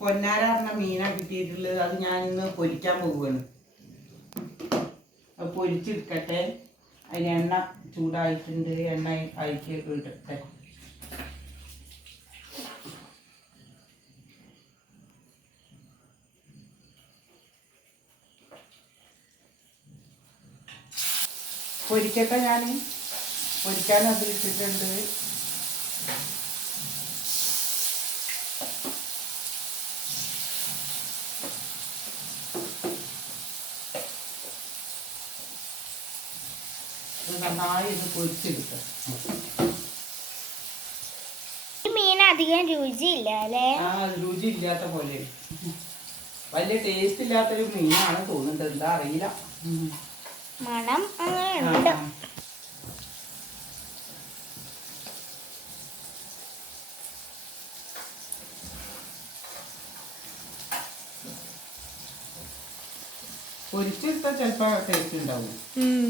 പൊന്നാര പറഞ്ഞ മീനാണ് കിട്ടിയിട്ടുള്ളത്. അത് ഞാനിന്ന് പൊരിക്കാൻ പോവുകയാണ്. അത് പൊരിച്ചെടുക്കട്ടെ. അതിന് എണ്ണ ചൂടായിട്ടുണ്ട്. എണ്ണ അയക്കൊക്കെ ഇട്ടട്ടെ. പൊരിക്കട്ടെ. ഞാൻ പൊരിക്കാൻ അതിലിട്ടിട്ടുണ്ട്. നന്നായി ഇത് പൊരിച്ചെടുക്കാം. മീൻ അധികം രുചിയില്ല അല്ലേ? രുചി ഇല്ലാത്ത പോലെ, വലിയ ടേസ്റ്റ് ഇല്ലാത്തൊരു മീനാണ് തോന്നുന്നത്. എന്താ അറിയില്ല, മണം അങ്ങനെ. പൊരിച്ചെടുത്താൽ ചിലപ്പോൾ ടേസ്റ്റ് ഉണ്ടാവും.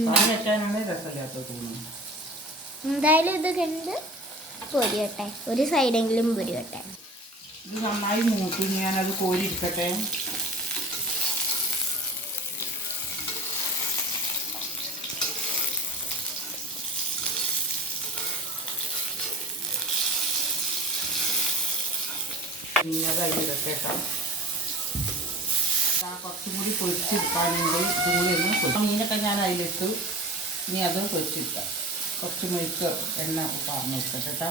കറി വെക്കാനാണ് രസമില്ലാത്ത തോന്നുന്നു. എന്തായാലും ഇത് കണ്ട് പൊരിയട്ടെ, ഒരു സൈഡെങ്കിലും പൊരിയട്ടെ. ഇത് നന്നായി മൂത്തു. ഞാനത് കോരിയിരിക്കട്ടെ. മീനത് അതിലിടട്ടെ കേട്ടോ. കുറച്ചും കൂടി പൊരിച്ചെടുക്കാനുണ്ട്. ഇതും കൂടി ഒന്ന് മീനൊക്കെ ഞാൻ അതിലിട്ടു. ഇനി അതും പൊരിച്ചെടുക്കാം. കുറച്ച് മെഴുക്ക് എണ്ണ പറഞ്ഞെടുക്കട്ടെ കേട്ടോ.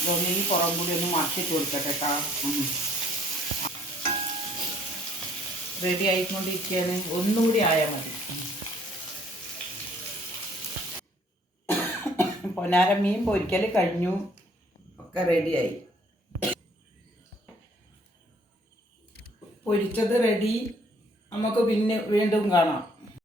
ഇതൊന്ന് ഈ പുറം കൂടി ഒന്ന് മറച്ചിട്ട് കൊടുക്കട്ടെ കേട്ടോ. റെഡി ആയിക്കൊണ്ടിരിക്കുകയാണ്. ഒന്നുകൂടി ആയാൽ മതി. പൊന്നാര മീൻ പൊരിക്കൽ കഴിഞ്ഞു. ഒക്കെ റെഡിയായി. പൊരിച്ചത് റെഡി. നമുക്ക് പിന്നെ വീണ്ടും കാണാം.